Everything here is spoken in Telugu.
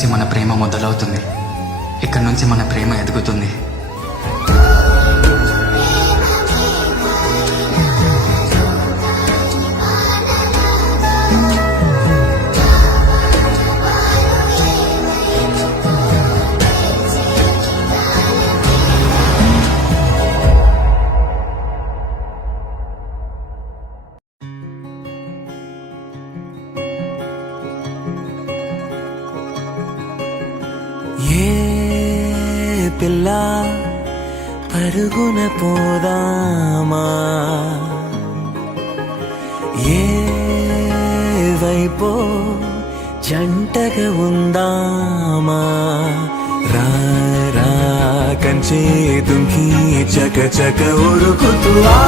నుంచి మన ప్రేమ మొదలవుతుంది, ఇక్కడ నుంచి మన ప్రేమ ఎదుగుతుంది. ఏ పిల్ల పరుగున పోదామా, ఏ వైపో జంటగా ఉందామా, రా రా కంచే తుంకి చక చక ఉరుకుతువా.